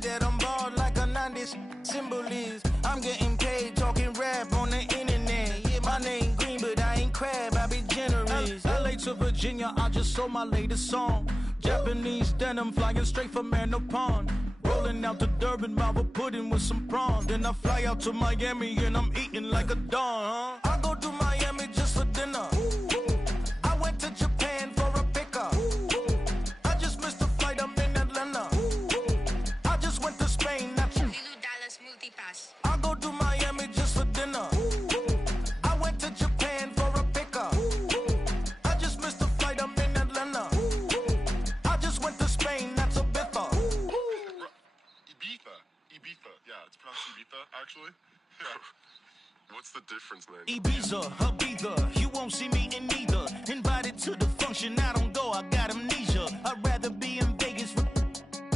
admit that I'm bald like a 90s symbol is. I'm getting paid talking rap on the internet. Yeah, my name Green, but I ain't crab, I be generous. LA to Virginia, I just sold my latest song. Japanese denim flying straight from Manapon. Rolling out to Durban, mouth a pudding with some prawns. Then I fly out to Miami and I'm eating like a don, huh? I go to Miami just for dinner. I went to Japan for a pickup. I just missed the flight, I'm in Atlanta. I just went to Spain, not you. Dallas Multipass. I go to Miami just for dinner. I went to Japan for a pickup. I just missed the flight, I'm in Atlanta. I just went to Spain, that's a Ibiza. Ibiza. Yeah, it's pronounced Ibiza, actually. What's the difference, man? Ibiza, Ibiza, you won't see me in neither. Invited to the function, I don't go, I got amnesia. I'd rather be in Vegas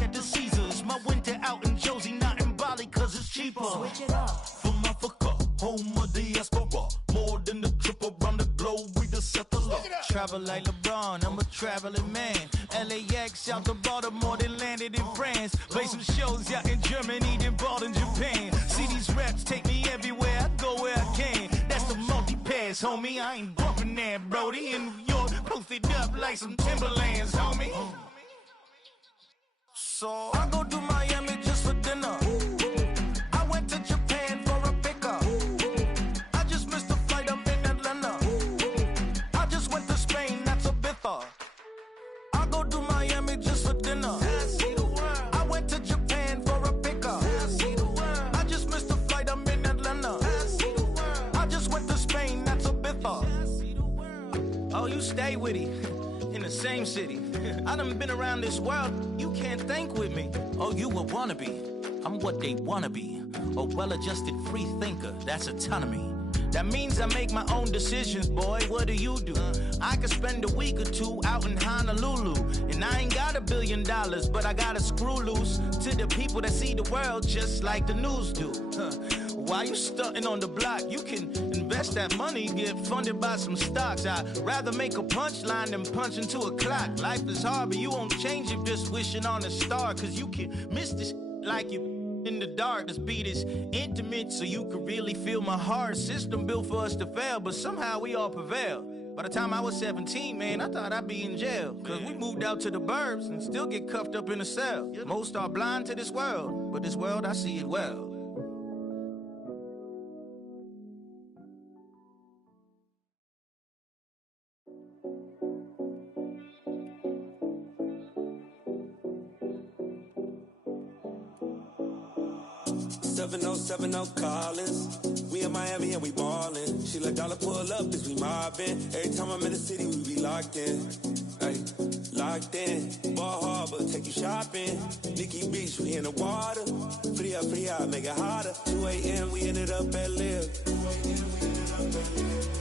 at the Caesars. My winter out in Josie, not in Bali, cause it's cheaper. Switch it up. From Africa, home of diaspora. More than the trip around the globe, we the settler. Travel like LeBron, I'm a traveling man. LAX out to Baltimore, then landed in France. Play some shows out in Germany, then bought in Japan. See these raps take me everywhere, I go where I can. That's the multi-pass, homie, I ain't bumping that, Brody. In New York, posted up like some Timberlands, homie. So I go to Miami just for dinner. I went to Japan for a pickup. I just missed the flight, I'm in Atlanta. I just went to Spain, that's Ibiza. I go to Miami just for dinner. I went to Japan for a pickup. I just missed the flight, I'm in Atlanta. I just went to Spain, that's Ibiza. Oh, you stay with it. In the same city. I done been around this world, you can't think with me. Oh, you a wannabe, I'm what they wanna be. A well-adjusted free thinker, that's autonomy. That means I make my own decisions, boy, what do you do? I could spend a week or two out in Honolulu. And I ain't got $1 billion, but I got a screw loose to the people that see the world just like the news do. Why you stunting on the block? You can invest that money, get funded by some stocks. I'd rather make a punchline than punch into a clock. Life is hard, but you won't change it just wishing on a star. Cause you can miss this like you in the dark. This beat is intimate, so you can really feel my heart. System built for us to fail, but somehow we all prevail. By the time I was 17, man, I thought I'd be in jail. Cause we moved out to the burbs and still get cuffed up in a cell. Most are blind to this world, but this world, I see it well. 7070 Collins. We in Miami and we ballin'. She let dollar pull up, bitch, we mobbin'. Every time I'm in the city, we be locked in. Ay, locked in. Ball Harbor, take you shopping. Nikki Beach, we in the water. Free up, make it hotter. 2 a.m., we ended up at Live.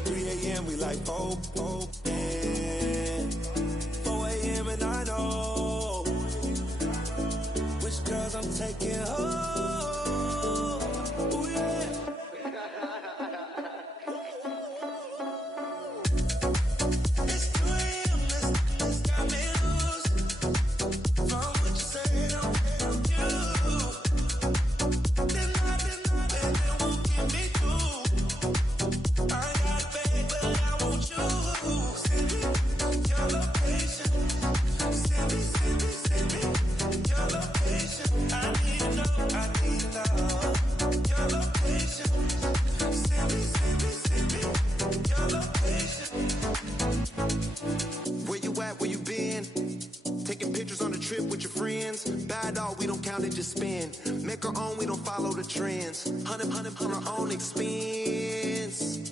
3 a.m., we like Pope, and 4 a.m. and I know which girls I'm taking home. Make our own, we don't follow the trends. 100 on our own expense.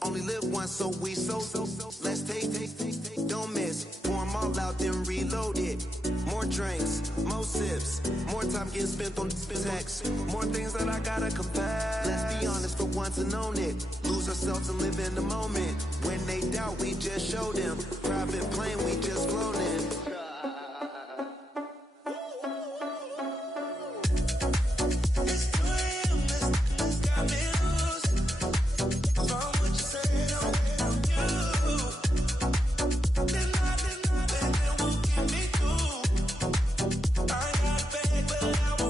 Only live once, so we so. Let's take. Don't miss. Pour 'em all out, then reload it. More drinks, more sips. More time getting spent on text. More things that I gotta confess. Let's be honest for once and own it. Lose ourselves and live in the moment. When they doubt, we just show them. Private plane, we just flown in. But I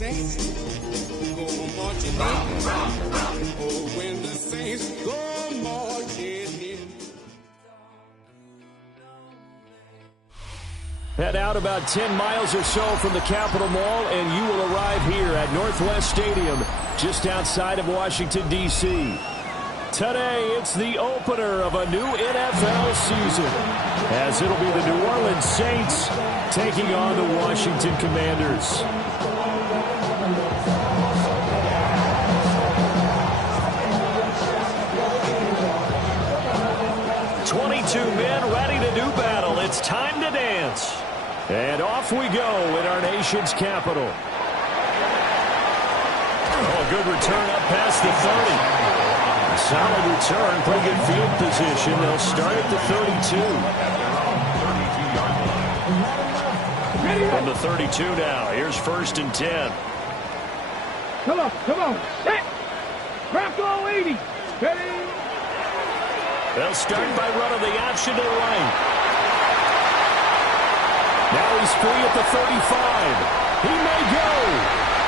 saints go marching in. Oh, when the saints go marching in. Head out about 10 miles or so from the Capitol Mall, and you will arrive here at Northwest Stadium, just outside of Washington, D.C. Today, it's the opener of a new NFL season, as it'll be the New Orleans Saints taking on the Washington Commanders. Men ready to do battle. It's time to dance. And off we go in our nation's capital. Oh, good return up past the 30. Solid return, pretty good field position. They'll start at the 32. From the 32 now. Here's 1st and 10. Come on. Set. Bronco 80. Ready. They'll start by running the option to the right. Now he's free at the 35. He may go.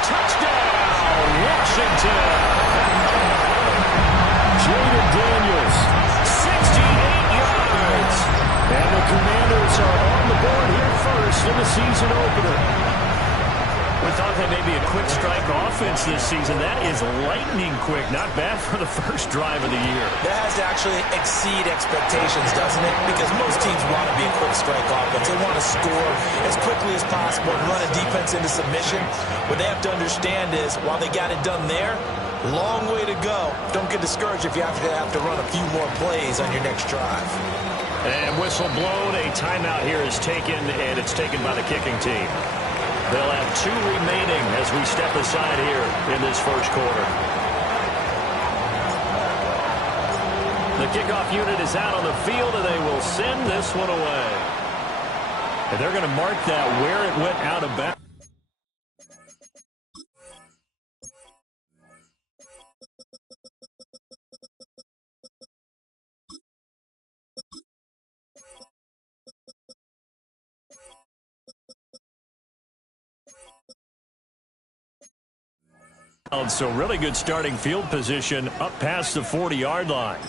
Touchdown, Washington. Jaden Daniels, 68 yards. And the Commanders are on the board here first in the season opener. We thought that may be a quick strike offense this season. That is lightning quick. Not bad for the first drive of the year. That has to actually exceed expectations, doesn't it? Because most teams want to be a quick strike offense. They want to score as quickly as possible and run a defense into submission. What they have to understand is, while they got it done there, long way to go. Don't get discouraged if you have to run a few more plays on your next drive. And whistle blown. A timeout here is taken, and it's taken by the kicking team. They'll have 2 remaining as we step aside here in this first quarter. The kickoff unit is out on the field, and they will send this one away. And they're going to mark that where it went out of bounds. So really good starting field position up past the 40-yard line.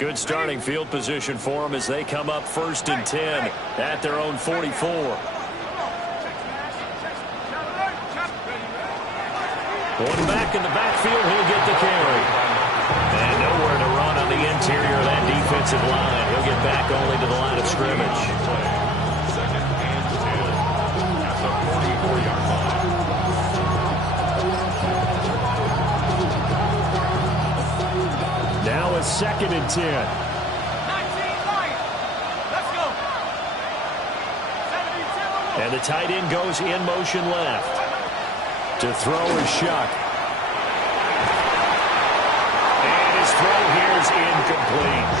Good starting field position for them as they come up 1st and 10 at their own 44. One back in the backfield, he'll get the carry. And nowhere to run on the interior of that defensive line. He'll get back only to the line of scrimmage. Now it's 2nd and 10. 19 Lions. Let's go. 72. And the tight end goes in motion left. To throw is Shuck. And his throw here is incomplete.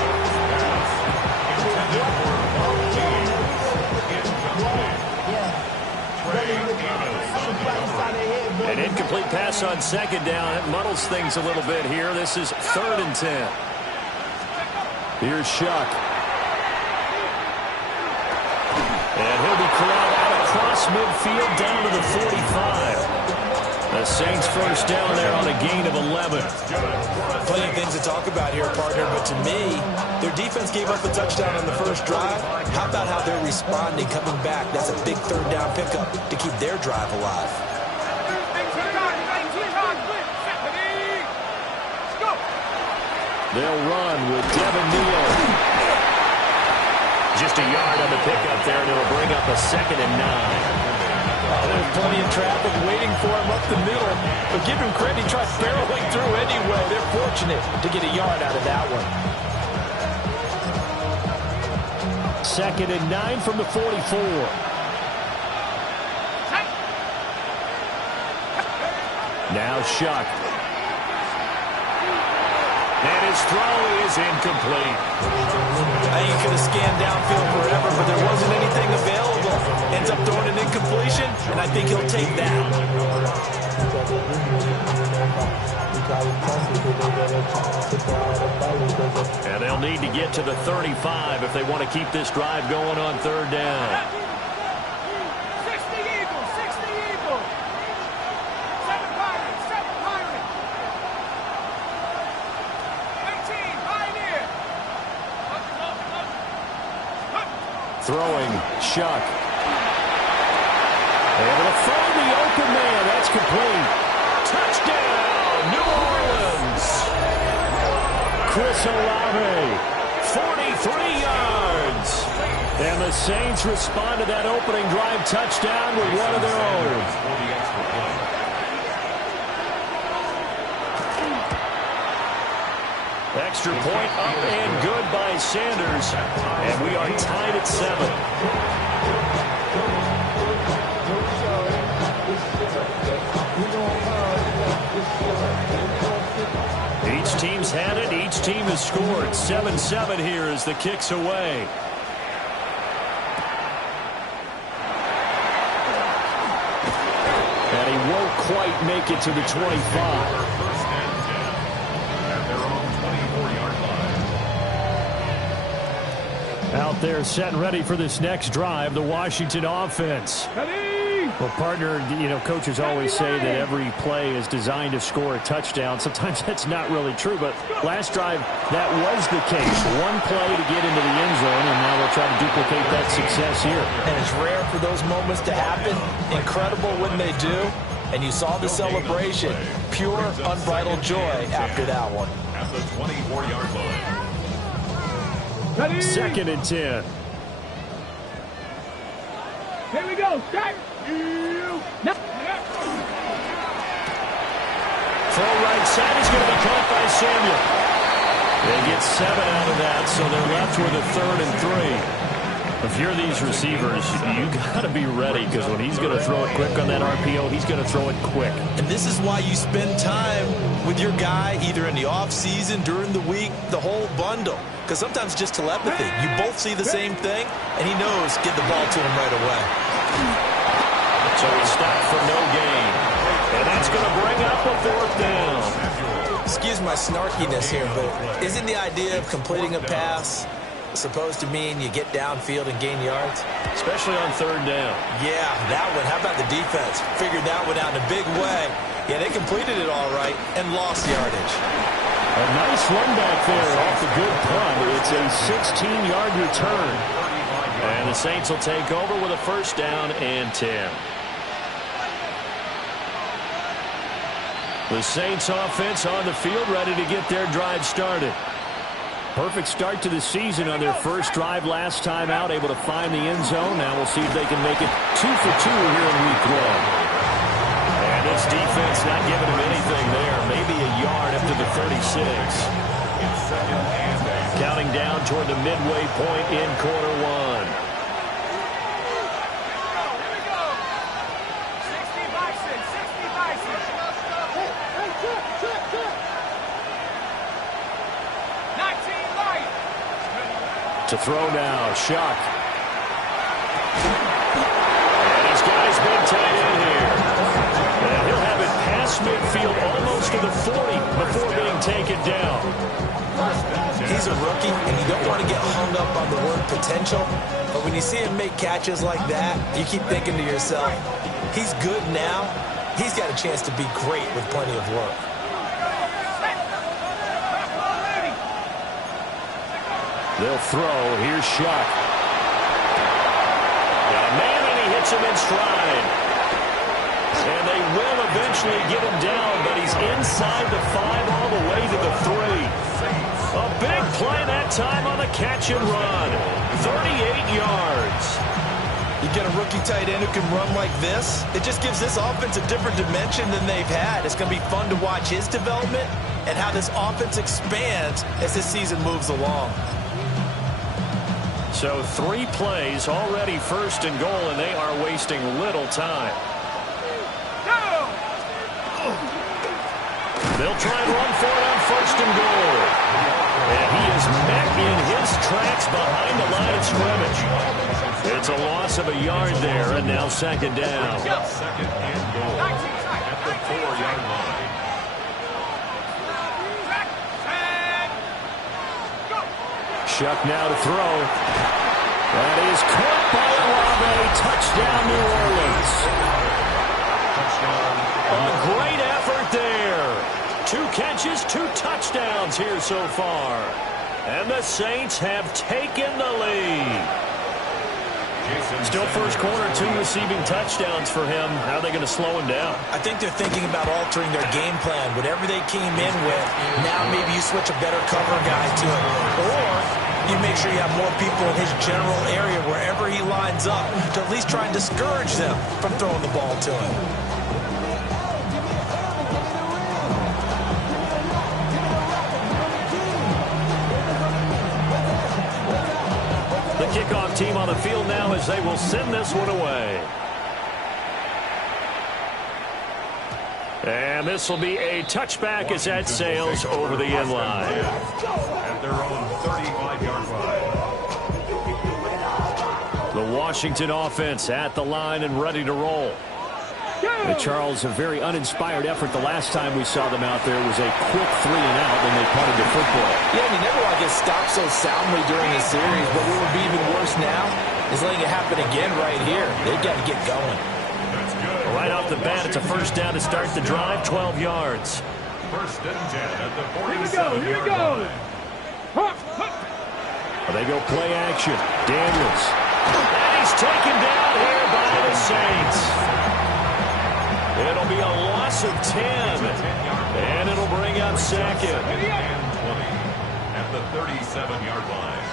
An incomplete pass on 2nd down. It muddles things a little bit here. This is 3rd and 10. Here's Shuck. And he'll be corralled out across midfield down to the 45. The Saints first down there on a gain of 11. Plenty of things to talk about here, partner, but to me, their defense gave up a touchdown on the first drive. How about how they're responding, coming back? That's a big 3rd down pickup to keep their drive alive. They'll run with Devin Neal. Just a yard on the pickup there, and it'll bring up a 2nd and 9. There's plenty of traffic waiting for him up the middle. But give him credit, he tried barreling through anyway. They're fortunate to get a yard out of that one. 2nd and 9 from the 44. Now Shuck. And his throw is incomplete. You could have scanned downfield forever, but there wasn't anything available. Ends up throwing an incompletion, and I think he'll take that. And they'll need to get to the 35 if they want to keep this drive going on 3rd down. 60 Eagles, 60 Eagles. 7 Pirates, 7 Pirates. 18, Pioneer. Throwing, Shuck. Able to find the open man. That's complete. Touchdown, New Orleans. Chris Olave, 43 yards. And the Saints respond to that opening drive touchdown with one of their own. Extra point up and good by Sanders. And we are tied at 7. Each team's had it. Each team has scored. 7-7 here as the kick's away. And he won't quite make it to the 25. Out there set and ready for this next drive, the Washington offense. Well, partner, coaches always say that every play is designed to score a touchdown. Sometimes that's not really true, but last drive, that was the case. One play to get into the end zone, and now they'll try to duplicate that success here. And it's rare for those moments to happen. Incredible when they do. And you saw the celebration. Pure, unbridled joy after that one. At the 24-yard line. 2nd and 10. Here we go. Start. No. Throw right side is going to be caught by Samuel. They get 7 out of that, so they're left with a 3rd and 3. If you're these receivers, you got to be ready, because when he's going to throw it quick on that RPO, he's going to throw it quick. And this is why you spend time with your guy either in the offseason, during the week, the whole bundle. Because sometimes just telepathy. You both see the same thing, and he knows get the ball to him right away. So he stopped for no gain. And that's going to bring up a 4th down. Excuse my snarkiness here, but isn't the idea of completing a pass supposed to mean you get downfield and gain yards? Especially on 3rd down. Yeah, that one. How about the defense? Figured that one out in a big way. Yeah, they completed it all right and lost yardage. A nice run back there off the good punt. It's a 16-yard return. And the Saints will take over with a 1st down and 10. The Saints offense on the field, ready to get their drive started. Perfect start to the season on their first drive last time out, able to find the end zone. Now we'll see if they can make it 2 for 2 here in week 1. And this defense not giving him anything there. Maybe a yard up to the 36. Counting down toward the midway point in quarter 1. To throw now, Shuck. And he's got his big tight end here. And he'll have it past midfield almost to the 40 before being taken down. He's a rookie, and you don't want to get hung up on the word potential. But when you see him make catches like that, you keep thinking to yourself, he's good now. He's got a chance to be great with plenty of work. They'll throw. Here's Shuck. Got a man, and he hits him in stride. And they will eventually get him down, but he's inside the 5 all the way to the 3. A big play that time on the catch and run. 38 yards. You get a rookie tight end who can run like this, it just gives this offense a different dimension than they've had. It's going to be fun to watch his development and how this offense expands as this season moves along. So 3 plays, already first and goal, and they are wasting little time. They'll try and run for it on first and goal. And he is met in his tracks behind the line of scrimmage. It's a loss of a yard there, and now second down. Second and goal at the 4-yard line. Shuck now to throw. That is caught by Olave. Touchdown, New Orleans. A great effort there. 2 catches, 2 touchdowns here so far. And the Saints have taken the lead. Still first quarter, 2 receiving touchdowns for him. How are they going to slow him down? I think they're thinking about altering their game plan. Whatever they came in with, now maybe you switch a better cover guy to it. Or you make sure you have more people in his general area wherever he lines up to at least try and discourage them from throwing the ball to him. The kickoff team on the field now as they will send this one away. And this will be a touchback as that sails over the end line. At their own 35-yard line. The Washington offense at the line and ready to roll. And Charles, a very uninspired effort. The last time we saw them out there was a quick 3-and-out when they punted the football. Yeah, you never want to get stopped so soundly during the series, but what would be even worse now is letting it happen again right here. They've got to get going. Right off the bat, it's a first down to start the drive, 12 yards. First and 10 at the 47-yard line. They go play action. Daniels. And he's taken down here by the Saints. It'll be a loss of 10. And it'll bring up second. And 20 at the 37-yard line.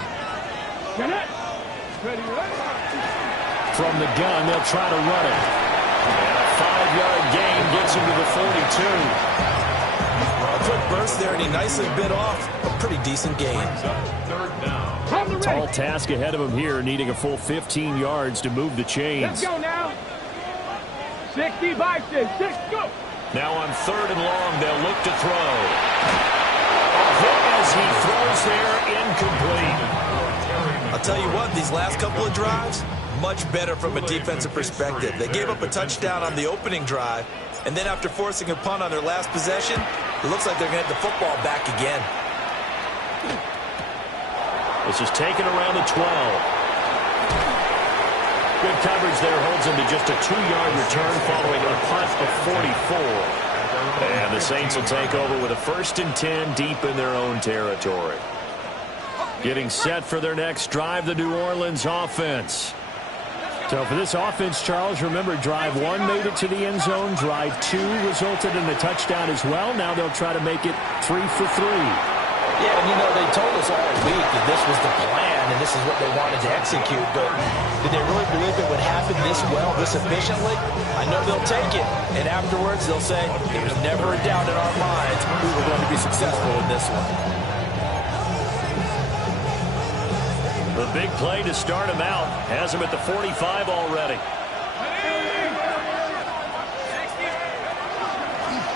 From the gun, they'll try to run it. And a 5-yard gain gets him to the 42. A quick burst there, and he nicely bit off a pretty decent gain. Third down. Tall task ahead of him here, needing a full 15 yards to move the chains. Let's go now. 60 by 6. Go. Now on third and long, they'll look to throw. A hit as he throws there, incomplete. I'll tell you what, these last couple of drives, much better from a defensive perspective. They gave up a touchdown on the opening drive, and then after forcing a punt on their last possession, it looks like they're going to get the football back again. This is taken around the 12. Good coverage there, holds him to just a 2-yard return following a punt of 44. And the Saints will take over with a first and 10 deep in their own territory. Getting set for their next drive, the New Orleans offense. So for this offense, Charles, remember, drive 1 made it to the end zone. Drive 2 resulted in a touchdown as well. Now they'll try to make it 3 for 3. Yeah, and you know, they told us all week that this was the plan and this is what they wanted to execute, but did they really believe it would happen this well, this efficiently? I know they'll take it, and afterwards they'll say, there was never a doubt in our minds we were going to be successful in this one. The big play to start him out has him at the 45 already.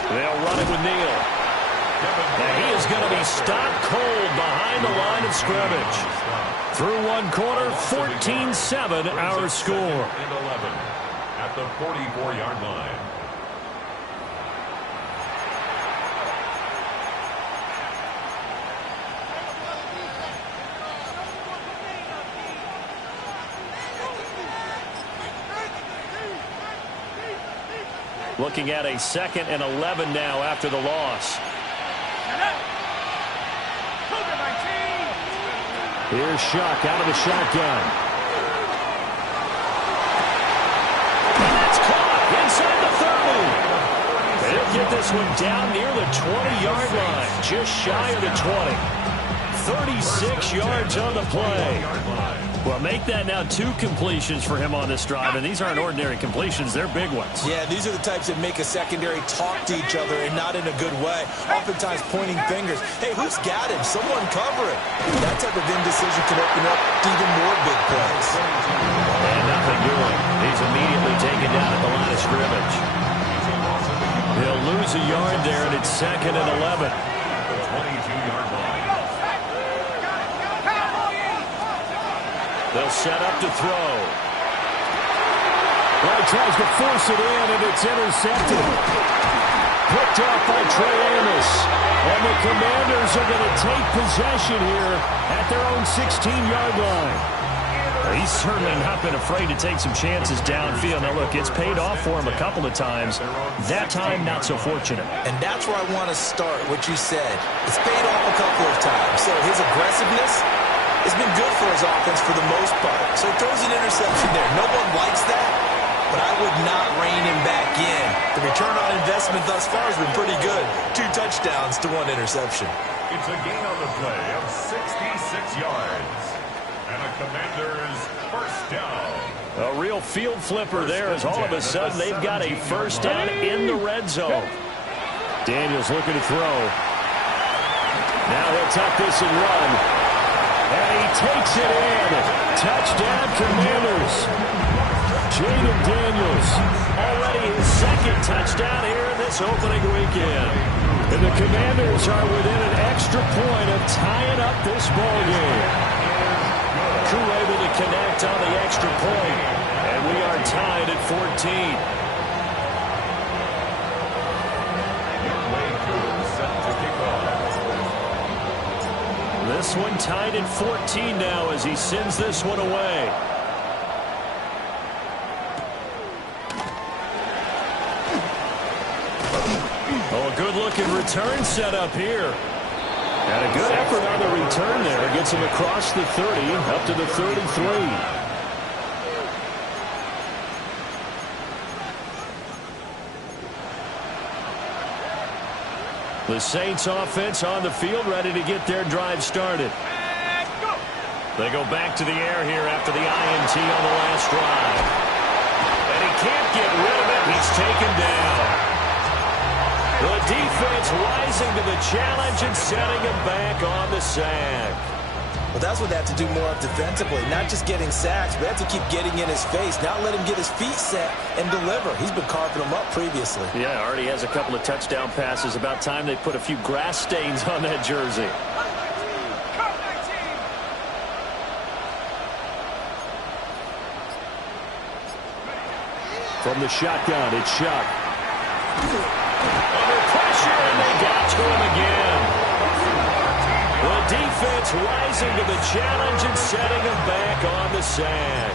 They'll run it with Neal. And he is going to be stopped cold behind the line of scrimmage. Through one quarter, 14-7 our score. And 11 at the 44-yard line. Looking at a 2nd and 11 now after the loss. Here's Shuck out of the shotgun. And that's caught inside the 30. They'll get this one down near the 20-yard line, just shy of the 20. 36 yards on the play. Well, make that now 2 completions for him on this drive, and these aren't ordinary completions. They're big ones. Yeah, these are the types that make a secondary talk to each other and not in a good way. Oftentimes pointing fingers. Hey, who's got him? Someone cover it. That type of indecision can open up to even more big plays. And nothing doing. He's immediately taken down at the line of scrimmage. He'll lose a yard there, and it's 2nd and 11. The 22-yard line. They'll set up to throw. Well, he tries to force it in, and it's intercepted. Picked off by Trey Amos. And the Commanders are going to take possession here at their own 16-yard line. He's certainly not been afraid to take some chances downfield. Now, look, it's paid off for him a couple of times. That time, not so fortunate. And that's where I want to start, what you said. It's paid off a couple of times. So his aggressiveness has been good for his offense for the most part. So he throws an interception there. No one likes that, but I would not rein him back in. The return on investment thus far has been pretty good. 2 touchdowns to 1 interception. It's a gain on the play of 66 yards. And a Commander's first down. A real field flipper there as all of a sudden they've got a first down in the red zone. Daniels looking to throw. Now he'll tuck this and run. And he takes it in. Touchdown, Commanders. Jaden Daniels, already his 2nd touchdown here in this opening weekend. And the Commanders are within an extra point of tying up this ball game. Crew able to connect on the extra point, and we are tied at 14. This one tied at 14 now as he sends this one away. Oh, a good-looking return set up here. And a good effort on the return there. Gets him across the 30, up to the 33. The Saints offense on the field, ready to get their drive started. They go back to the air here after the INT on the last drive. And he can't get rid of it. He's taken down. The defense rising to the challenge and setting him back on the sack. Well, that's what they have to do more of defensively. Not just getting sacks, but they have to keep getting in his face. Not let him get his feet set and deliver. He's been carving them up previously. Yeah, already has a couple of touchdown passes. About time they put a few grass stains on that jersey. From the shotgun, it's Shuck. Under pressure, and they got to him again. The defense rising to the challenge and setting him back on the sack.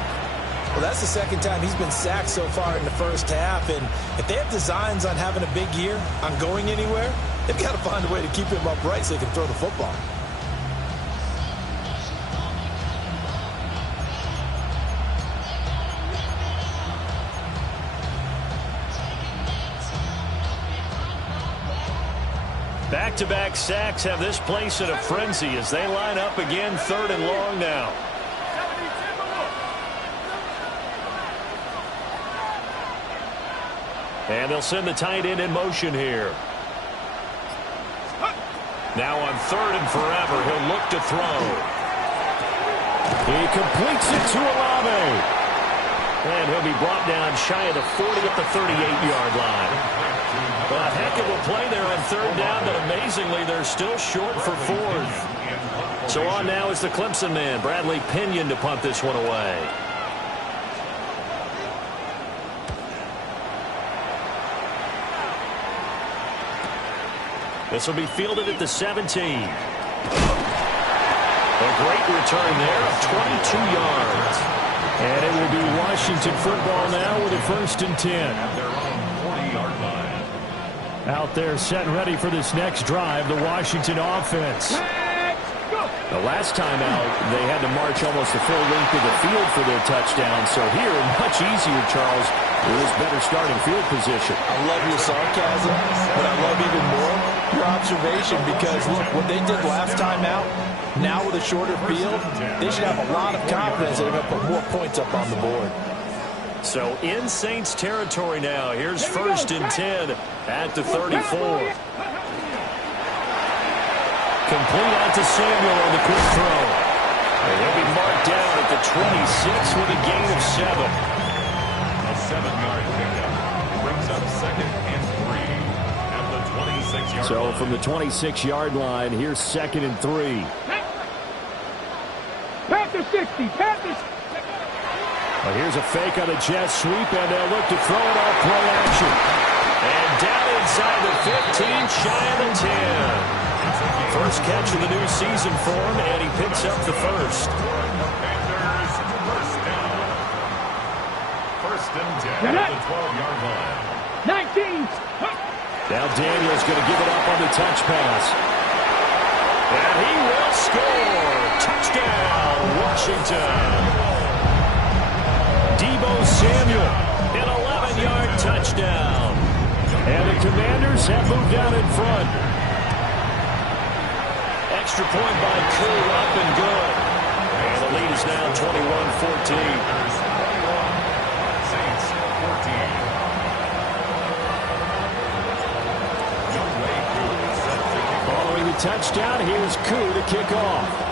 Well, that's the 2nd time he's been sacked so far in the first half. And if they have designs on having a big year, on going anywhere, they've got to find a way to keep him upright so they can throw the football. Back-to-back sacks have this place in a frenzy as they line up again, 3rd and long now. And they'll send the tight end in motion here. Now on 3rd and forever, he'll look to throw. He completes it to Olave. And he'll be brought down shy of the 40 at the 38-yard line. A heck of a play there on 3rd down, but amazingly, they're still short for 4th. So on now is the Clemson man, Bradley Pinion, to punt this one away. This will be fielded at the 17. A great return there of 22 yards. And it will be Washington football now with a 1st and 10. At their own 40-yard line. Out there set and ready for this next drive, the Washington offense. The last time out, they had to march almost the full length of the field for their touchdown. So here, much easier, Charles, with this better starting field position. I love your sarcasm, but I love even more your observation because, look, what they did last time out, now with a shorter field, they should have a lot of confidence that they're going to put more points up on the board. So in Saints territory now. Here's 1st and 10 at the 34. Complete out to Samuel on the quick throw. And he'll be marked down at the 26 with a gain of 7. A 7-yard pickup brings up 2nd and 3 at the 26-yard So line. from the 26-yard line, here's 2nd and 3. Panther 60. Panther. Well, here's a fake on the jet sweep, and they'll look to throw it off play action. And down inside the 15, shy of the 10. First catch of the new season for him, and he picks up the first. Panthers first down. 1st and 10 at the 12-yard line. 19. Now Daniel's going to give it up on the touch pass. And he will score. Touchdown, Washington. Deebo Samuel, an 11-yard touchdown. And the Commanders have moved down in front. Extra point by Koo, up and good. And the lead is now 21-14. Saints 14. Following the touchdown, here's Koo to kick off.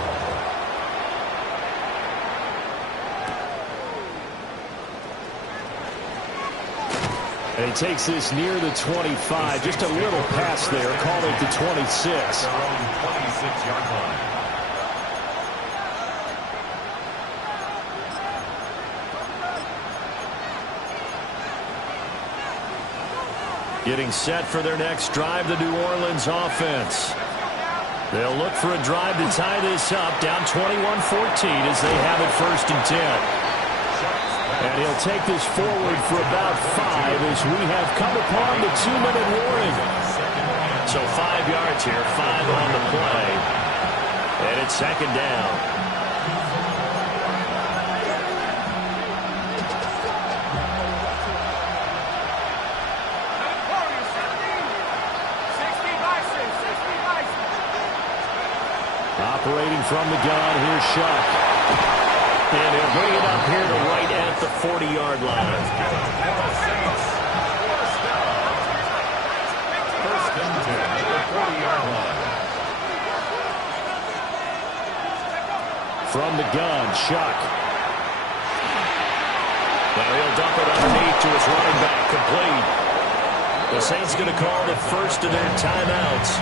And he takes this near the 25. Just a little pass there. Call it the 26. Their own 26-yard line. Getting set for their next drive, the New Orleans offense. They'll look for a drive to tie this up, down 21-14 as they have it 1st and 10. And he'll take this forward for about 5 as we have come upon the 2-minute warning. So 5 yards here, 5 on the play. And it's 2nd down. Operating from the gun, here's Shuck. And he'll bring it up here to right at the 40-yard line. First and 10 at the 40-yard line. From the gun, Shuck. Now he'll dump it underneath to his running back, complete. The Saints going to call the first of their timeouts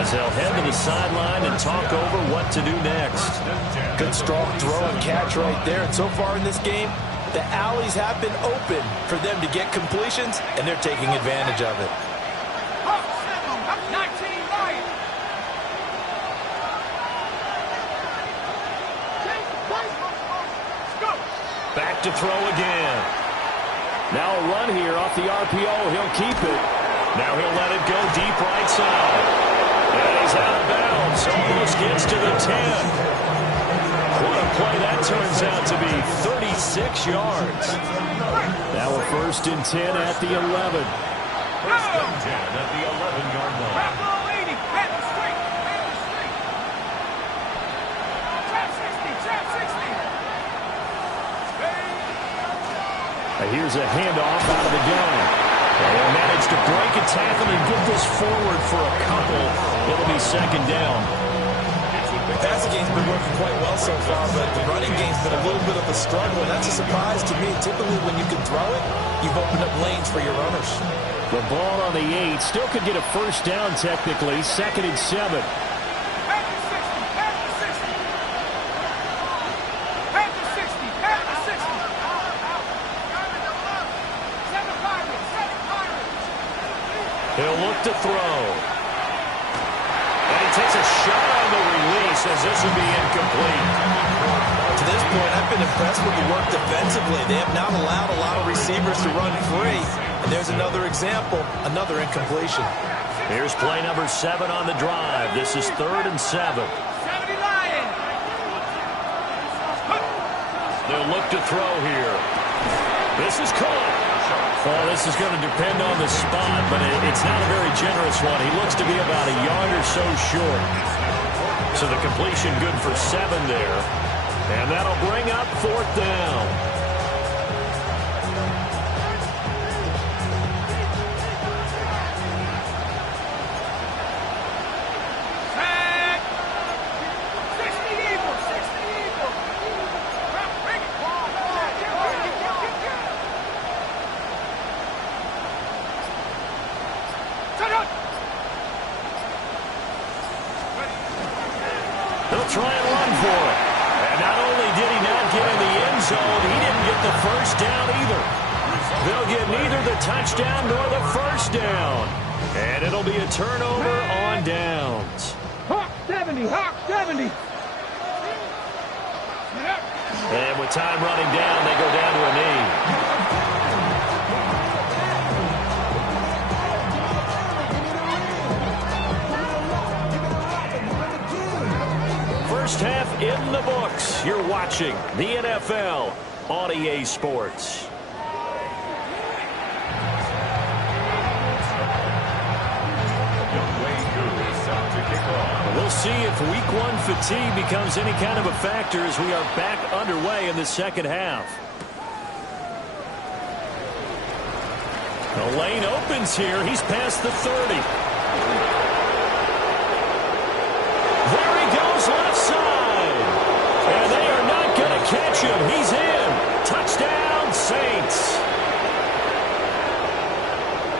as they'll head to the sideline and talk over what to do next. Good strong throw and catch right there. And so far in this game, the alleys have been open for them to get completions, and they're taking advantage of it. 19 right. Back to throw again. Now a run here off the RPO. He'll keep it. Now he'll let it go deep right side. And he's out of bounds. Almost gets to the 10. What a play that turns out to be. 36 yards. Now a 1st and 10 at the 11. 1st and 10 at the 11-yard line. Here's a handoff out of the gun. They'll manage to break a tackle and get this forward for a couple. It'll be 2nd down. The passing game's been working quite well so far, but the running game's been a little bit of a struggle, and that's a surprise to me. Typically, when you can throw it, you've opened up lanes for your runners. The ball on the 8. Still could get a 1st down technically. 2nd and 7. He'll look to throw. And he takes a shot on the release as this will be incomplete. To this point, I've been impressed with the work defensively. They have not allowed a lot of receivers to run free. And there's another example, another incompletion. Here's play number 7 on the drive. This is 3rd and 7. They'll look to throw here. This is caught. Well, this is going to depend on the spot, but it's not a very generous one. He looks to be about a yard or so short. So the completion good for 7 there. And that'll bring up 4th down. He'll try and run for it. And not only did he not get in the end zone, he didn't get the first down either. They'll get neither the touchdown nor the first down. And it'll be a turnover on downs. Hawk 70, Hawk 70. And with time running down, they go down to a knee. First half in the books. You're watching the NFL on EA Sports. We'll see if Week 1 fatigue becomes any kind of a factor as we are back underway in the second half. The lane opens here. He's past the 30. There he goes left side. And they are not going to catch him. He's in. Touchdown, Saints.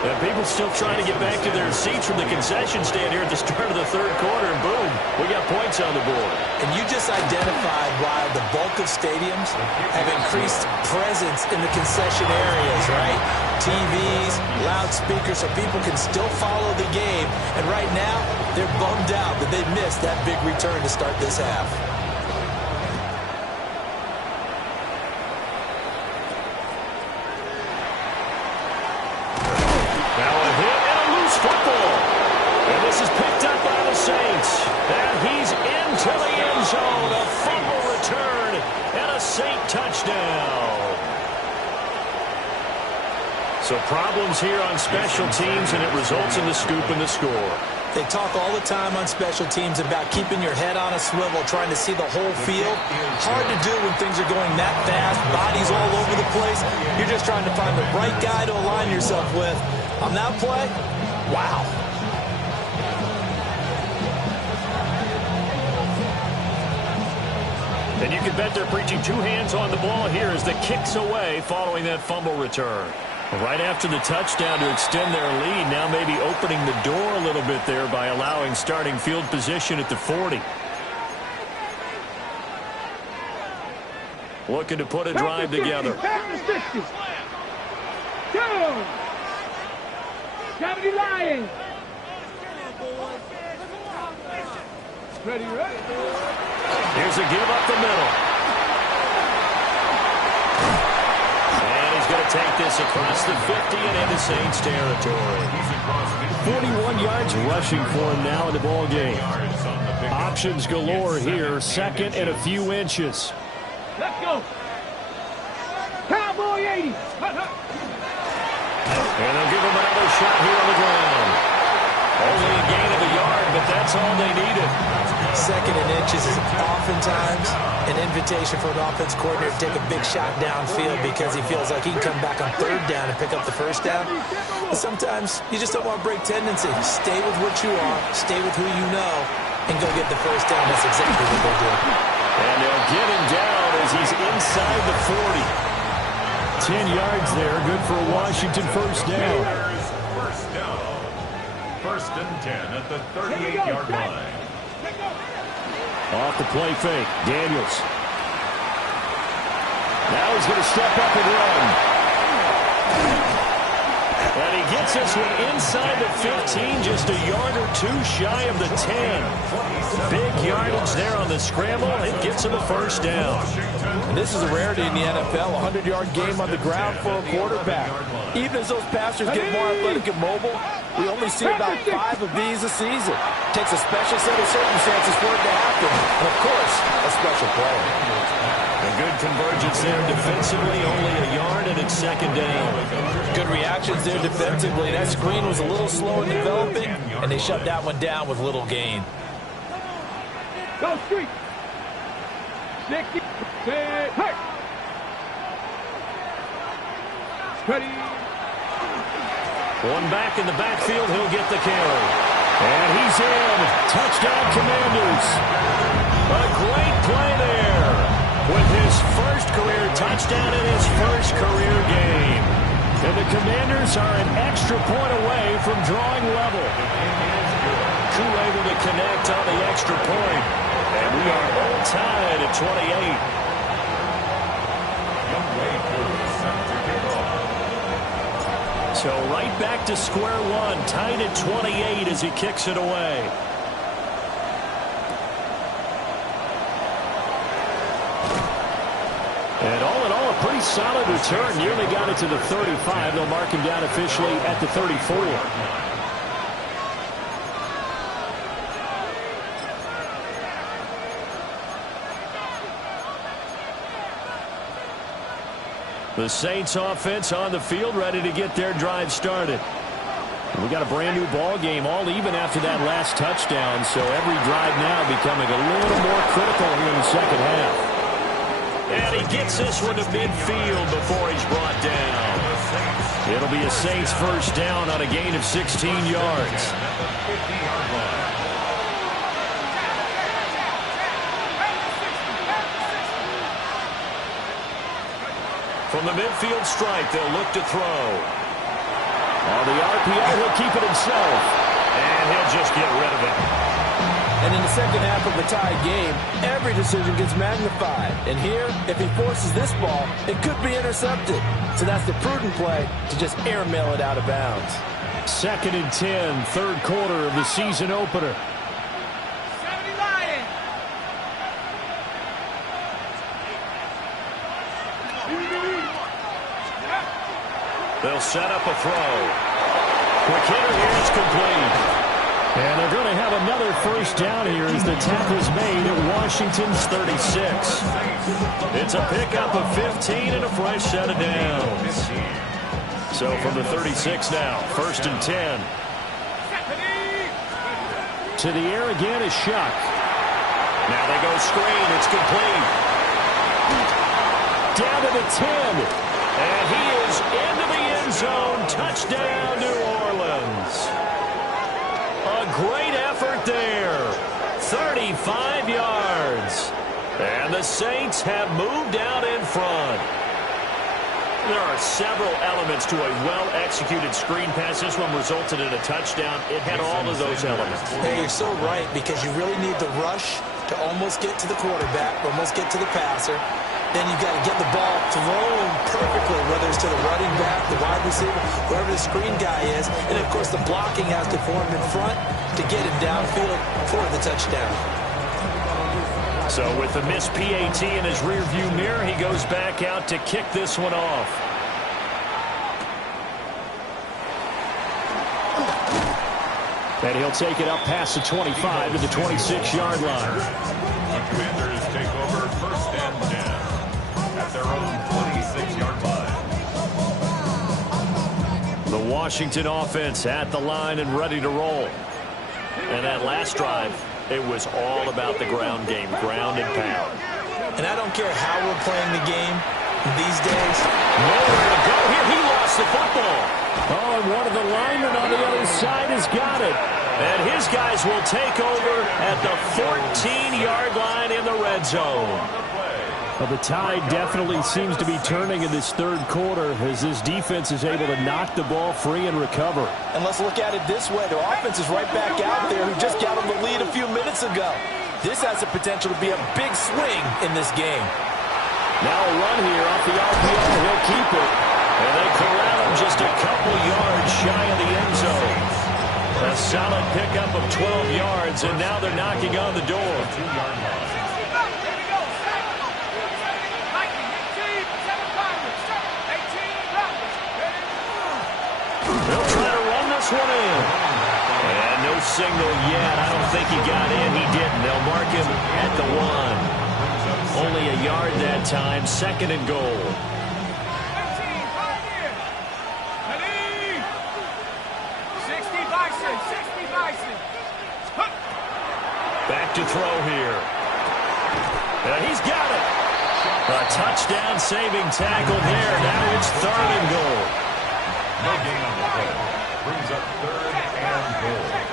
And people still trying to get back to their seats from the concession stand here at the start of the third quarter. And boom, we got points on the board. And you just identified why the bulk of stadiums have increased presence in the concession areas, right? TVs, loudspeakers, so people can still follow the game. And right now, they're bummed out that they missed that big return to start this half. Now a hit and a loose football. And this is picked up by the Saints. And he's into the end zone. A fumble return and a Saint touchdown. So problems here on special teams, and it results in the scoop and the score. They talk all the time on special teams about keeping your head on a swivel, trying to see the whole field. Hard to do when things are going that fast, bodies all over the place. You're just trying to find the right guy to align yourself with. On that play, wow. And you can bet they're preaching 2 hands on the ball here as the kick's away following that fumble return. Right after the touchdown to extend their lead, now maybe opening the door a little bit there by allowing starting field position at the 40. Looking to put a drive together. Back to 60. Go. 70 Lions. Ready, ready. Here's a give up the middle. And he's going to take this across the 50 and into Saints territory. 41 yards rushing for him now in the ball game. Options galore here. Second and a few inches. Let's go. Cowboy 80. And they'll give him another shot here on the ground. Only a gain of a yard, but that's all they needed. Second and inches is oftentimes an invitation for an offense coordinator to take a big shot downfield because he feels like he can come back on third down and pick up the first down. But sometimes you just don't want to break tendency. Stay with what you are, stay with who you know, and go get the first down. That's exactly what they did. And they'll get him down as he's inside the 40. 10 yards there, good for a Washington first down. First down. First and 10 at the 38-yard line. Off the play fake, Daniels. Now he's going to step up and run. And he gets this one inside the 15, just a yard or two shy of the 10. Big yardage there on the scramble. It gets him a first down. And this is a rarity in the NFL, a 100-yard game on the ground for a quarterback. Even as those passers get more athletic and mobile, we only see about 5 of these a season. It takes a special set of circumstances for it to happen. And, of course, a special player. And good convergence there defensively, only a yard, and it's second down. Good reactions there defensively. That screen was a little slow in developing, and they shut that one down with little gain. Go street. 60. Hey. Ready. One back in the backfield, he'll get the carry. And he's in. Touchdown, Commanders. A great play there with his first career touchdown in his first career game. And the Commanders are an extra point away from drawing level. Koo able to connect on the extra point. And we are all tied at 28. So right back to square one, tied at 28 as he kicks it away. And all in all, a pretty solid return. Nearly got it to the 35. They'll mark him down officially at the 34. The Saints offense on the field, ready to get their drive started. We got a brand new ball game, all even after that last touchdown, so every drive now becoming a little more critical here in the second half. And he gets this one to midfield before he's brought down. It'll be a Saints first down on a gain of 16 yards. From the midfield stripe, they'll look to throw. On the RPO, he'll keep it himself. And he'll just get rid of it. And in the second half of a tied game, every decision gets magnified. And here, if he forces this ball, it could be intercepted. So that's the prudent play to just airmail it out of bounds. 2nd and 10, third quarter of the season opener. They'll set up a throw. Quick hitter here, it's complete. And they're going to have another first down here as the tackle's made at Washington's 36. It's a pickup of 15 and a fresh set of downs. So from the 36 now, 1st and 10. To the air again is Shuck. Now they go screen, it's complete. Down to the 10. And he is into the end zone. Touchdown, New Orleans. A great effort there. 35 yards. And the Saints have moved out in front. There are several elements to a well-executed screen pass. This one resulted in a touchdown. It had all of those elements. Hey, you're so right, because you really need the rush to almost get to the quarterback, almost get to the passer. Then you've got to get the ball thrown perfectly, whether it's to the running back, the wide receiver, whoever the screen guy is. And, of course, the blocking has to form in front to get him downfield for the touchdown. So with the missed PAT in his rearview mirror, he goes back out to kick this one off. And he'll take it up past the 25 to the 26-yard line. The Commanders take over 1st and 10. At their own 26-yard line. The Washington offense at the line and ready to roll. And that last drive, it was all about the ground game, ground and pound. And I don't care how we're playing the game these days. Nowhere to go here. He lost the football. Oh, and one of the linemen on the other side has got it. And his guys will take over at the 14-yard line in the red zone. Well, the tide definitely seems to be turning in this third quarter as this defense is able to knock the ball free and recover. And let's look at it this way. Their offense is right back out there who just got them the lead a few minutes ago. This has the potential to be a big swing in this game. Now a run here off the RPO. He'll keep it. And they corral him just a couple yards shy of the end zone. A solid pickup of 12 yards, and now they're knocking on the door. 2-yard line. They'll try to run this one in. And no signal yet. I don't think he got in. He didn't. They'll mark him at the 1. only a yard that time. 2nd and goal. Back to throw here. He's got it. A touchdown saving tackle there. Now it's 3rd and goal. No gain on the play. Brings up 3rd and goal.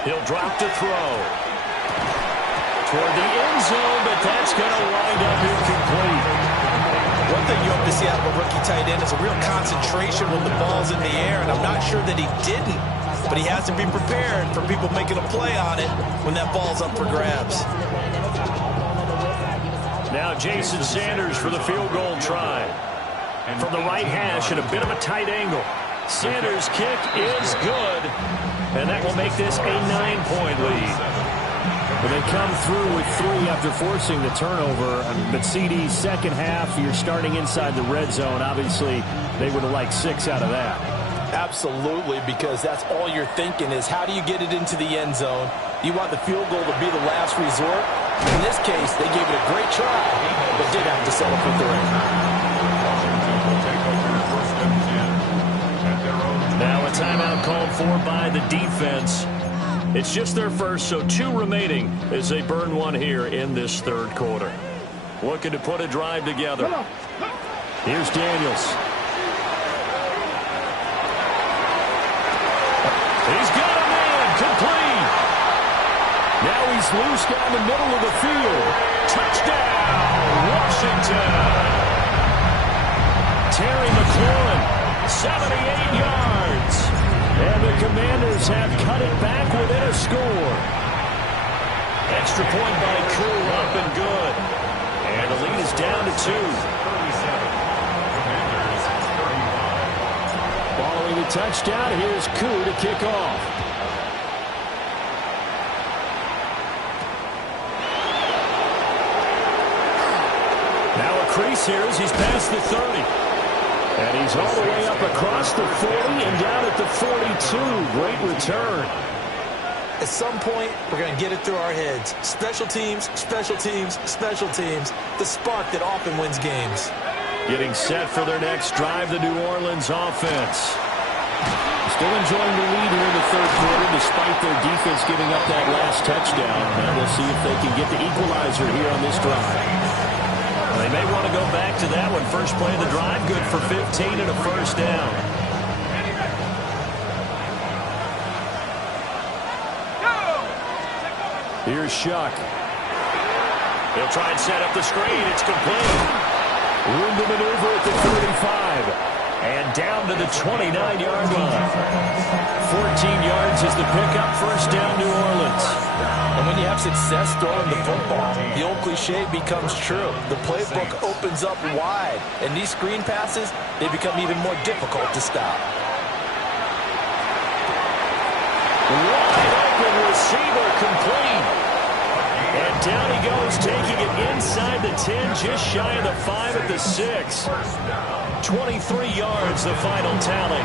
He'll drop to throw. Toward the end zone, but that's going to wind up incomplete. One thing you hope to see out of a rookie tight end is a real concentration when the ball's in the air, and I'm not sure that he didn't, but he has to be prepared for people making a play on it when that ball's up for grabs. Now Jason Sanders for the field goal try. From the right hash at a bit of a tight angle. Sanders' kick is good, and that will make this a 9-point lead. But they come through with 3 after forcing the turnover. But CD's second half, you're starting inside the red zone. Obviously, they would have liked 6 out of that. Absolutely, because that's all you're thinking is how do you get it into the end zone? You want the field goal to be the last resort. In this case, they gave it a great try, but did have to settle for 3. Now a timeout called for by the defense. It's just their first, so 2 remaining as they burn 1 here in this 3rd quarter. Looking to put a drive together. Here's Daniels. He's got a man, complete. Now he's loose down the middle of the field. Touchdown, Washington. Terry McLaurin, 78 yards. And the Commanders have cut it back within a score. Extra point by Koo, up and good. And the lead is down to 2. Following the touchdown, here's Koo to kick off. Now a crease here as he's past the 30. And he's all the way up across the 40 and down at the 42. Great return. At some point, we're going to get it through our heads. Special teams, special teams, special teams. The spark that often wins games. Getting set for their next drive, the New Orleans offense. Still enjoying the lead here in the 3rd quarter despite their defense giving up that last touchdown. And we'll see if they can get the equalizer here on this drive. They may want to go back to that one. First play of the drive, good for 15 and a first down. Here's Shuck. He'll try and set up the screen. It's complete. Room to maneuver at the 35. And down to the 29-yard line. 14 yards is the pickup. First down, New Orleans. And when you have success throwing the football, the old cliche becomes true. The playbook opens up wide, and these screen passes, they become even more difficult to stop. Wide open receiver, complete. And down he goes, taking it inside the 10, just shy of the 5 at the 6. 23 yards, the final tally.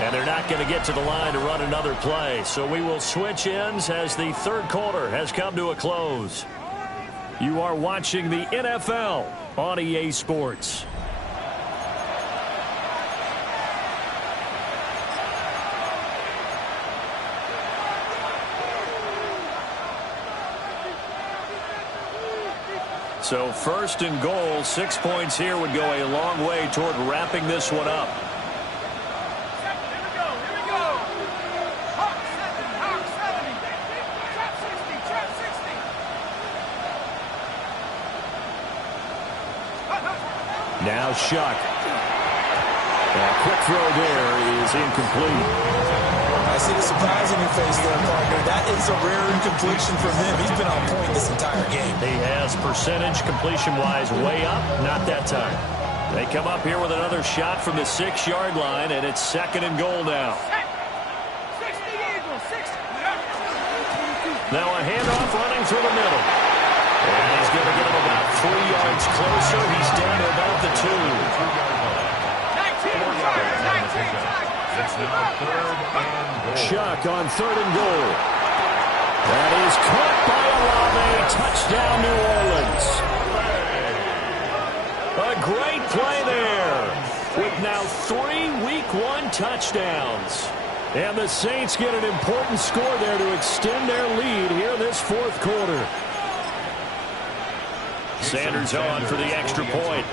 And they're not going to get to the line to run another play. So we will switch ends as the 3rd quarter has come to a close. You are watching the NFL on EA Sports. So 1st and goal, 6 points here would go a long way toward wrapping this one up. Now Shuck. A quick throw there is incomplete. I see the surprise in your face there, partner. That is a rare incompletion from him. He's been on point this entire game. He has percentage completion-wise way up. Not that time. They come up here with another shot from the 6-yard line, and it's 2nd and goal now. Now a handoff running through the middle. And he's going to get him about 3 yards closer. He's down to about the 2. Chuck on 3rd and goal. That is caught by Olave. Touchdown, New Orleans. A great play there with now 3 Week 1 touchdowns. And the Saints get an important score there to extend their lead here this 4th quarter. Sanders on for the extra point.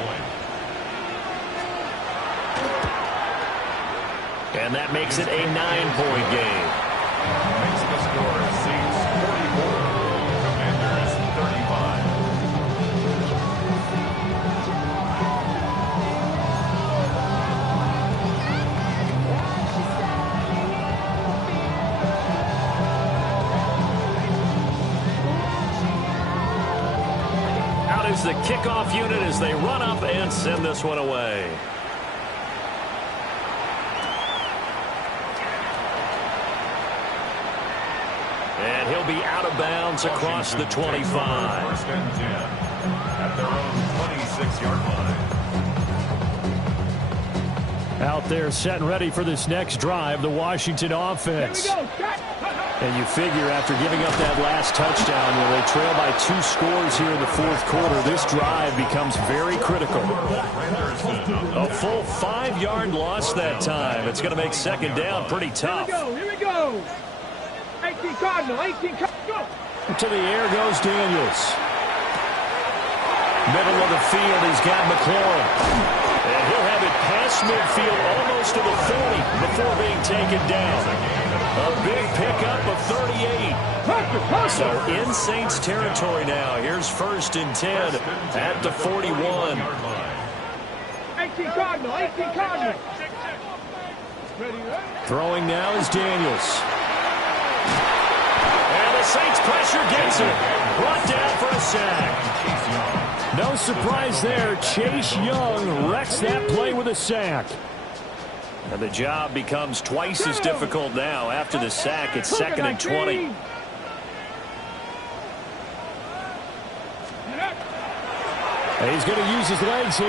And that makes it a 9-point game. Makes the score Saints 44, Commanders 35. Out is the kickoff unit as they run up and send this one away. And he'll be out of bounds across the 25. 1st and 10 at their own 26-yard line. Out there set and ready for this next drive, the Washington offense. And you figure after giving up that last touchdown, when they trail by 2 scores here in the 4th quarter, this drive becomes very critical. A full 5-yard loss that time. It's going to make 2nd down pretty tough. Here we go. 18 Cardinal, 18 Cardinal. To the air goes Daniels. Middle of the field, he's got McLaurin. And he'll have it past midfield almost to the 40 before being taken down. A big pickup of 38. So in Saints territory now. Here's 1st and 10 at the 41. 18 Cardinal, 18 Cardinal. Throwing now is Daniels. And the Saints pressure gets him. Brought down for a sack. No surprise there. Chase Young wrecks that play with a sack. And the job becomes twice as difficult now after the sack. It's 2nd and 20. And he's going to use his legs here.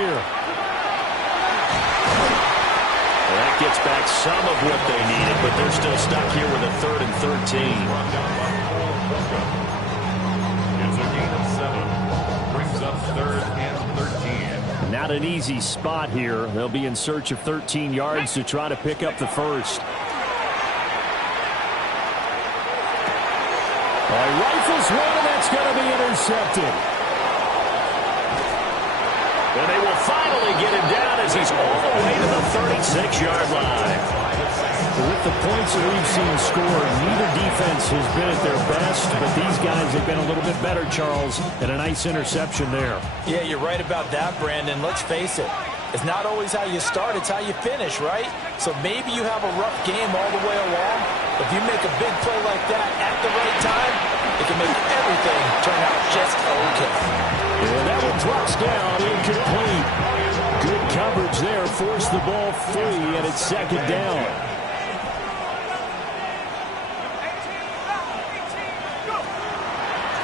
And that gets back some of what they needed, but they're still stuck here with a 3rd and 13. It's a gain of 7. Brings up 3rd and 13. Not an easy spot here. They'll be in search of 13 yards to try to pick up the first. Rifles one, and that's going to be intercepted. And they will finally get him down as he's all the way to the 36-yard line. With the points that we've seen scored, neither defense has been at their best, but these guys have been a little bit better, Charles, and a nice interception there. Yeah, you're right about that, Brandon. Let's face it. It's not always how you start, it's how you finish, right? So maybe you have a rough game all the way along. If you make a big play like that at the right time, it can make everything turn out just okay. And that one drops down, incomplete. Good coverage there, forced the ball free, and it's 2nd down.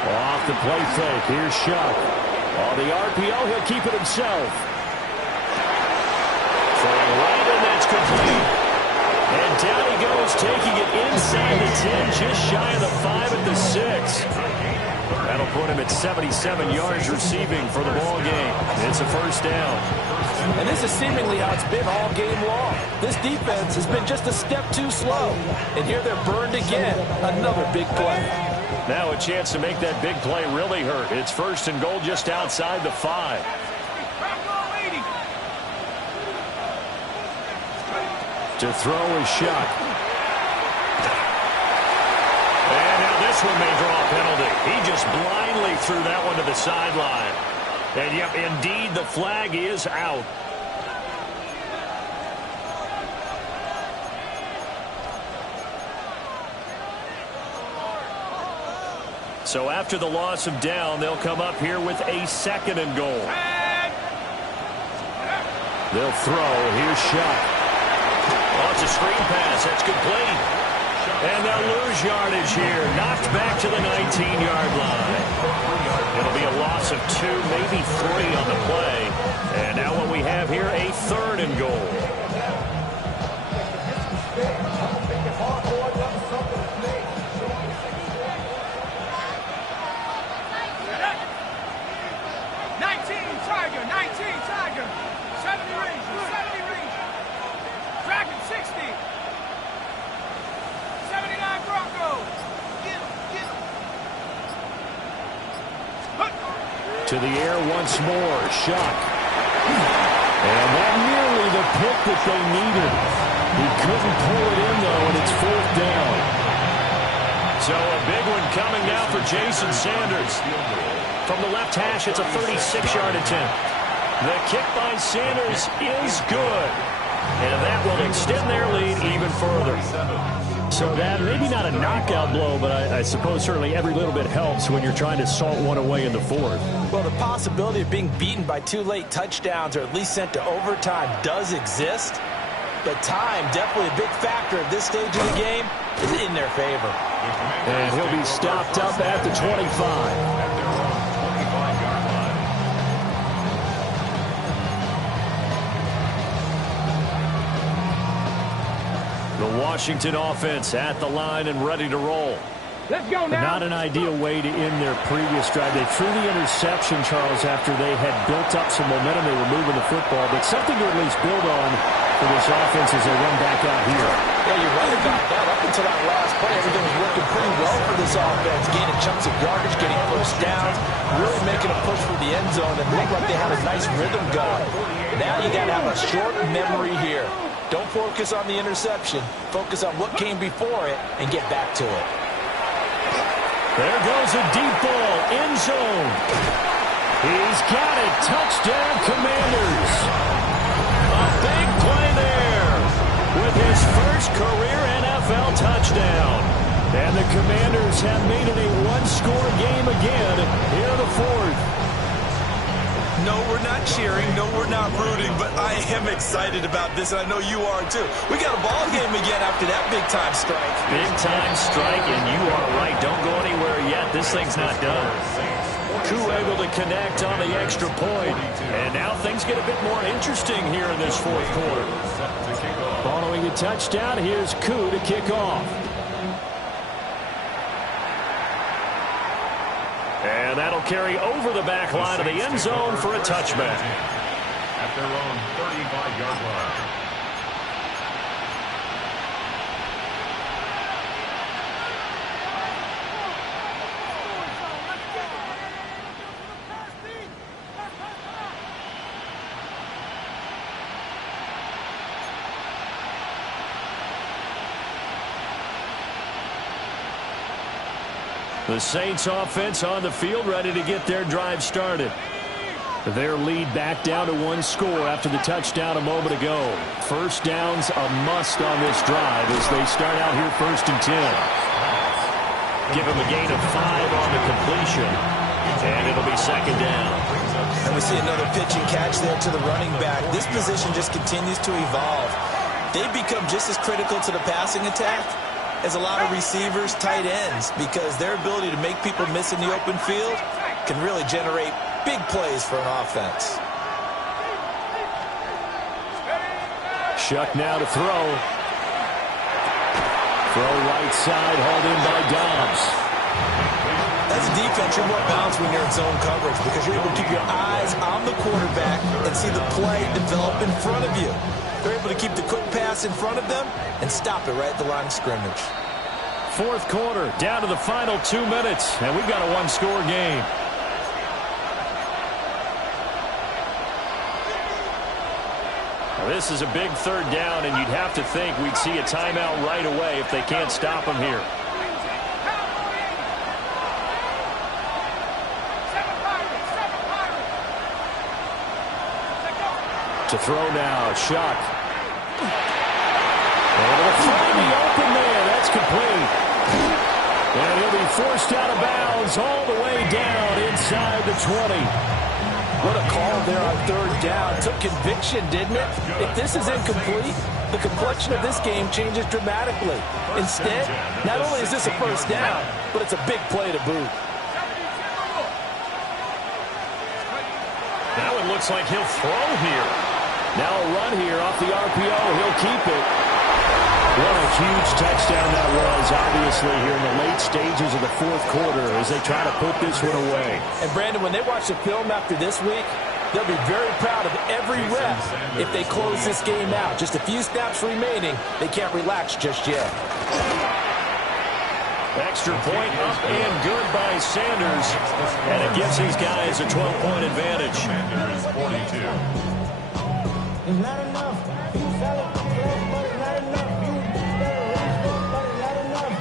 Off the play fake, here's Shuck. On the RPO, he'll keep it himself. Throwing right, and that's complete. And down he goes, taking it inside the 10, just shy of the 5 at the 6. That'll put him at 77 yards receiving for the ball game. It's a 1st down. And this is seemingly how it's been all game long. This defense has been just a step too slow. And here they're burned again. Another big play. Now a chance to make that big play really hurt. It's 1st and goal just outside the 5. To throw is Shuck. And now this one may draw a penalty. He just blindly threw that one to the sideline. And yep, indeed, the flag is out. So after the loss of down, they'll come up here with a 2nd and goal. They'll throw. Here's Shuck. Oh, it's a screen pass. That's complete. And they'll lose yardage here. Knocked back to the 19-yard line. It'll be a loss of 2, maybe 3 on the play. And now what we have here, a 3rd and goal. Tiger. 70 range. Dragon 60. 79 Broncos. Get him. To the air once more. Shuck. And that nearly the pick that they needed. He couldn't pull it in, though, and it's 4th down. So a big one coming now for Jason Sanders. From the left hash, it's a 36-yard attempt. The kick by Sanders is good. And that will extend their lead even further. So that, maybe not a knockout blow, but I suppose certainly every little bit helps when you're trying to salt one away in the 4th. Well, the possibility of being beaten by 2 late touchdowns or at least sent to overtime does exist. But time, definitely a big factor at this stage of the game, is in their favor. And he'll be stopped up at the 25. The Washington offense at the line and ready to roll. Let's go now. Not an ideal way to end their previous drive. They threw the interception, Charles, after they had built up some momentum. They were moving the football, but something to at least build on for this offense as they run back out here. Yeah, you're right about that. Up until that last play, everything was working pretty well for this offense. Gaining chunks of yardage, getting first downs, really making a push for the end zone, and looked like they had a nice rhythm going. Now you got to have a short memory here. Don't focus on the interception. Focus on what came before it and get back to it. There goes a deep ball, end zone. He's got it. Touchdown, Commanders. A big play there with his first career NFL touchdown. And the Commanders have made it a one-score game again here in the 4th. No, we're not cheering. No, we're not rooting. But I am excited about this, and I know you are too. We got a ball game again after that big-time strike. Big-time strike, and you are right. Don't go anywhere yet. This thing's not done. Koo able to connect on the extra point. And now things get a bit more interesting here in this 4th quarter. Following a touchdown, here's Koo to kick off. And that'll carry over the back line of the end zone for a touchback. At their own 35-yard line. The Saints offense on the field, ready to get their drive started. Their lead back down to 1 score after the touchdown a moment ago. First down's a must on this drive as they start out here 1st and 10. Give them a gain of 5 on the completion, and it'll be 2nd down. And we see another pitch and catch there to the running back. This position just continues to evolve. They become just as critical to the passing attack as a lot of receivers, tight ends, because their ability to make people miss in the open field can really generate big plays for an offense. Shuck now to throw. Throw right side, hauled in by Dobbs. As a defense, you're more balanced when you're in zone coverage because you're able to keep your eyes on the quarterback and see the play develop in front of you. They're able to keep the quick pass in front of them and stop it right at the line of scrimmage. 4th quarter, down to the final 2 minutes, and we've got a one-score game. Now, this is a big 3rd down, and you'd have to think we'd see a timeout right away if they can't stop them here. To throw now, Shuck. Able to find the open man. That's complete. And he'll be forced out of bounds all the way down inside the 20. What a call there on third down. Took conviction, didn't it? If this is incomplete, the complexion of this game changes dramatically. Instead, not only is this a first down, but it's a big play to boot. Now it looks like he'll throw here. Now a run here off the RPO. He'll keep it. What a huge touchdown that was, obviously, here in the late stages of the fourth quarter as they try to put this one away. And, Brandon, when they watch the film after this week, they'll be very proud of every rep if they close this game out. Just a few snaps remaining. They can't relax just yet. Extra point up and good by Sanders. And it gives these guys a 12-point advantage. Commanders 42. It's not enough. You sell it, but it's not enough.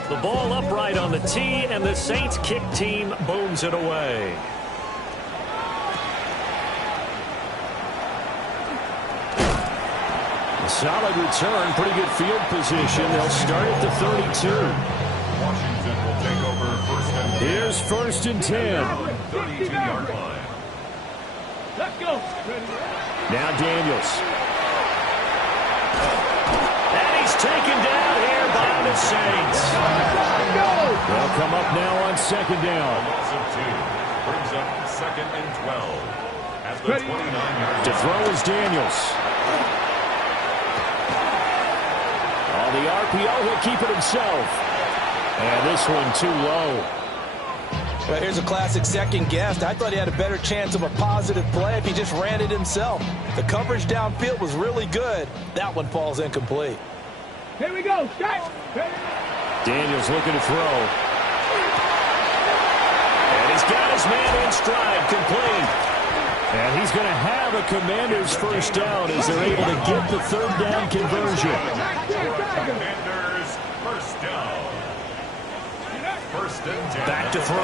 The ball upright on the tee, and the Saints kick team booms it away. A solid return, pretty good field position. They'll start at the 32. Washington will take over first and 10. Here's first and 10. 32-yard line. Let's go. Now Daniels. And he's taken down here by the Saints. They'll come up now on second down. Loss of 2 brings up second and 12 at the 29-yard To throw is Daniels. On the RPO, he'll keep it himself. And this one too low. Well, here's a classic second guess. I thought he had a better chance of a positive play if he just ran it himself. The coverage downfield was really good. That one falls incomplete. Here we go. Start. Daniels looking to throw. And he's got his man in stride, complete. And he's going to have a Commander's first down as they're able to get the third down conversion. Commanders first down. First and 10. Back to throw.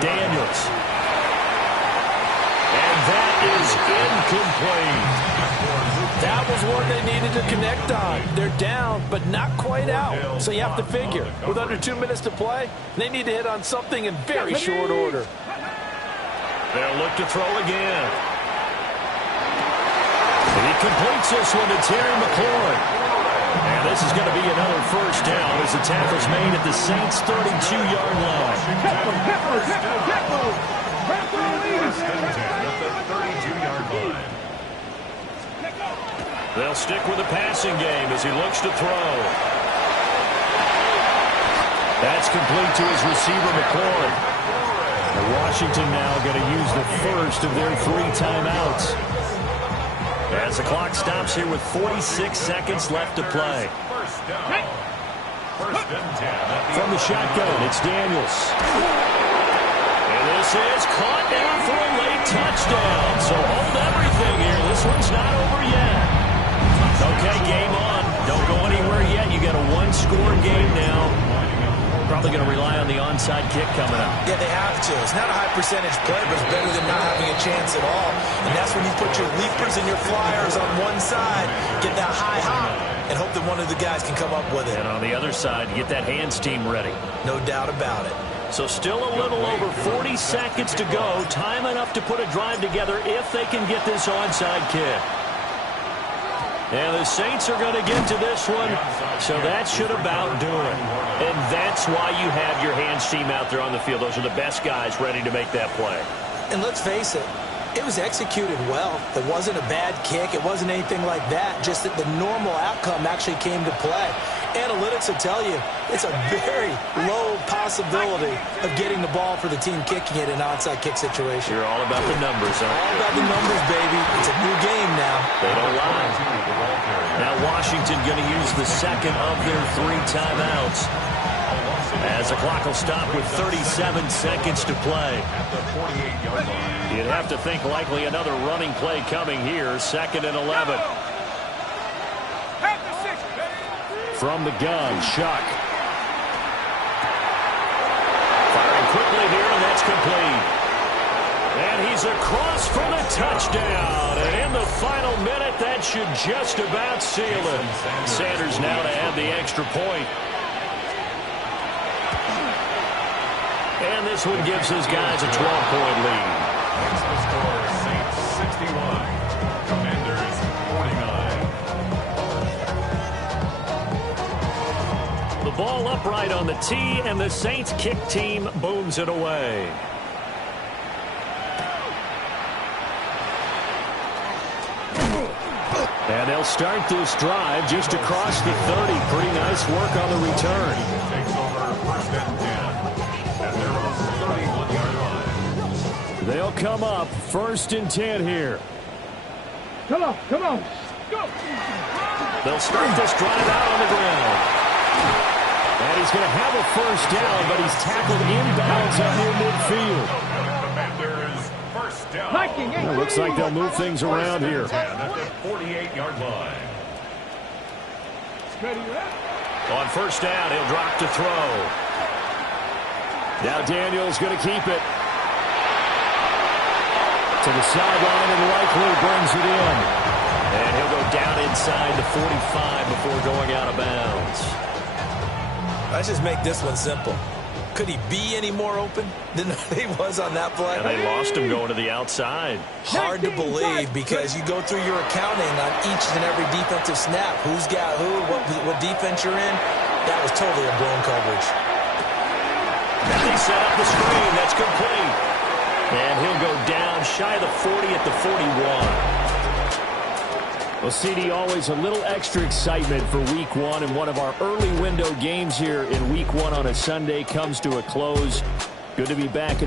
Daniels. And that is incomplete. That was one they needed to connect on. They're down, but not quite out. So you have to figure, with under 2 minutes to play, they need to hit on something in very short order. They'll look to throw again. He completes this one to Terry McLaurin. And this is going to be another first down as the tackle's made at the Saints' 32-yard line. First and 10 at the 32-yard line. They'll stick with the passing game as he looks to throw. That's complete to his receiver, McLaurin. And Washington now going to use the first of their 3 timeouts. As the clock stops here with 46 seconds left to play. First down. First and 10. From the shotgun, it's Daniels. And this is caught down for a late touchdown. So hold everything here. This one's not over yet. Okay, game on. Don't go anywhere yet. You got a one-score game now. Probably going to rely on the onside kick coming up. Yeah, they have to. It's not a high percentage play, but it's better than not having a chance at all. And that's when you put your leapers and your flyers on one side, get that high hop, and hope that one of the guys can come up with it. And on the other side, get that hands team ready. No doubt about it. So still a little over 40 seconds to go. Time enough to put a drive together if they can get this onside kick. And the Saints are going to get to this one, so that should about do it. And that's why you have your hands team out there on the field. Those are the best guys ready to make that play. And let's face it, it was executed well. It wasn't a bad kick. It wasn't anything like that. Just that the normal outcome actually came to play. Analytics will tell you it's a very low possibility of getting the ball for the team kicking it in an onside kick situation. You're all about the numbers, huh? All about the numbers, baby. It's a new game now. They don't lie. Now Washington going to use the second of their 3 timeouts. As the clock will stop with 37 seconds to play. You'd have to think likely another running play coming here. Second and 11. From the gun, Shuck. Firing quickly here, and that's complete. And he's across for the touchdown. And in the final minute, that should just about seal it. Sanders now to add the extra point. And this one gives his guys a 12-point lead. Makes the score Saints ball upright on the tee, and the Saints kick team booms it away. And they'll start this drive just across the 30. Pretty nice work on the return. Takes over first and 10. And they're on the 31-yard line. They'll come up first and 10 here. Come on, go. They'll start this drive out on the ground. And he's going to have a first down, but he's tackled inbounds out near midfield. Commanders first down. It looks like they'll move things around here. At the 48-yard line. On first down, he'll drop to throw. Now Daniels going to keep it. To the sideline and likely brings it in. And he'll go down inside the 45 before going out of bounds. Let's just make this one simple. Could he be any more open than he was on that play? And they lost him going to the outside. Hard to believe because you go through your accounting on each and every defensive snap. Who's got who, what defense you're in. That was totally a blown coverage. And they set up the screen. That's complete. And he'll go down shy of the 40 at the 41. Well, CD, always a little extra excitement for Week 1, and one of our early window games here in Week 1 on a Sunday comes to a close. Good to be back in